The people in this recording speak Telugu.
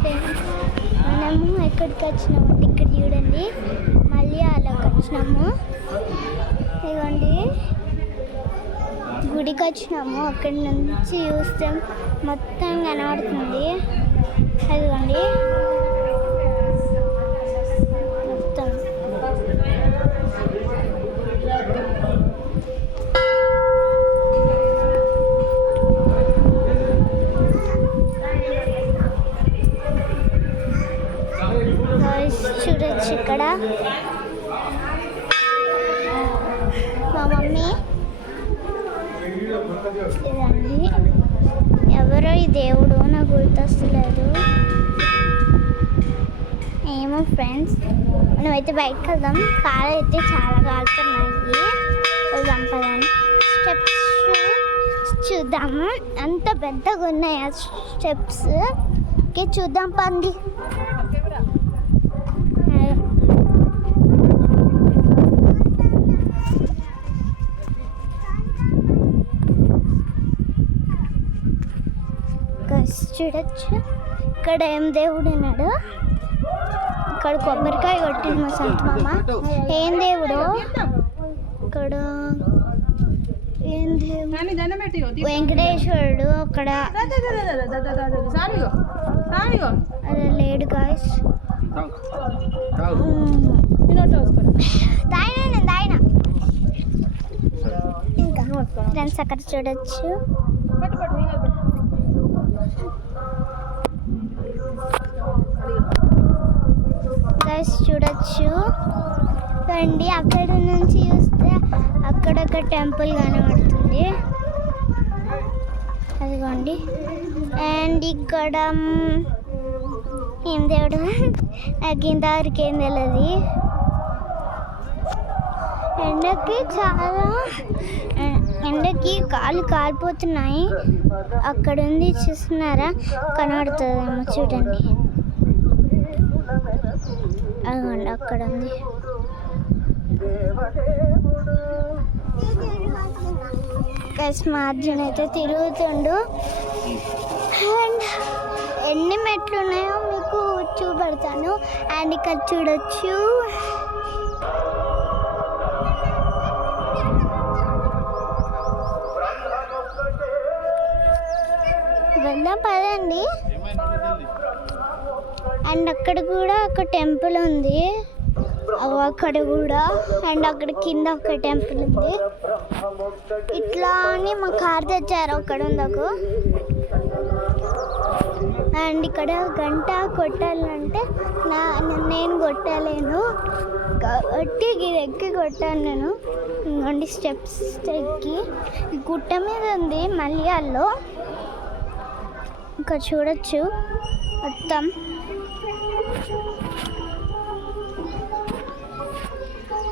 ఫ్రెండ్స్, మనము ఎక్కడికి వచ్చినాము అంటే ఇక్కడ చూడండి, మళ్ళీ అలాగ వచ్చినాము. ఇదిగోండి గుడికి వచ్చినాము. అక్కడి నుంచి చూస్తే మొత్తం కనబడుతుంది. అదిగోండి మొత్తం. చూడొచ్చు ఇక్కడ మా మమ్మీ. ఇదండి ఎవరో ఈ దేవుడు నాకు గుర్తొస్తలేదు. ఏమో ఫ్రెండ్స్, మనమైతే బయటకు వెళ్దాం. కాలు అయితే చాలా కాలుతున్నాయి. వెళ్దాం పదండి. స్టెప్స్ చూద్దాము, అంత పెద్దగా ఉన్నాయి ఆ స్టెప్స్. చూద్దాం పంది. చూడొచ్చు ఇక్కడ ఏం దేవుడు ఉన్నాడు. ఇక్కడ కొబ్బరికాయ కొట్టింది మా సంత మామ. ఏం దేవుడు ఇక్కడ? ఏం దేవుడు? వెంకటేశ్వరుడు అక్కడ. అదే లేడు గాయస్. ఇంకా ఫ్రెండ్స్ అక్కడ చూడొచ్చు. గైస్ చూడొచ్చు రండి. అక్కడ నుంచి చూస్తే అక్కడ ఒక టెంపుల్ కనబడుతుంది. అదిగోండి. అండ్ ఇక్కడ ఏం దేవుడు నాకు ఇంతవరకు ఏం తెలియదు. ఎండకి కాళ్ళు కాలిపోతున్నాయి. అక్కడ ఉంది చూస్తున్నారా, కనబడుతుందేమో చూడండి. అదిగోండి అక్కడ ఉంది. మా అర్జున్ అయితే తిరుగుతుండు. అండ్ ఎన్ని మెట్లు ఉన్నాయో మీకు చూపెడతాను. అండ్ ఇక్కడ చూడొచ్చు. వెళ్దాం పదండి. అండ్ అక్కడ కూడా ఒక టెంపుల్ ఉంది, అక్కడ కూడా. అండ్ అక్కడ కింద ఒక టెంపుల్ ఉంది. ఇట్లా అని మా కార్ తెచ్చారు అక్కడ ఉందకు. అండ్ ఇక్కడ గంట కొట్టాలంటే నేను కొట్టలేను కాబట్టి ఇది ఎక్కి కొట్టాను నేను. ఇంకోండి స్టెప్స్ ఎక్కి గుట్ట మీద ఉంది మలయాల్లో. ఇక్కడ చూడొచ్చు మొత్తం.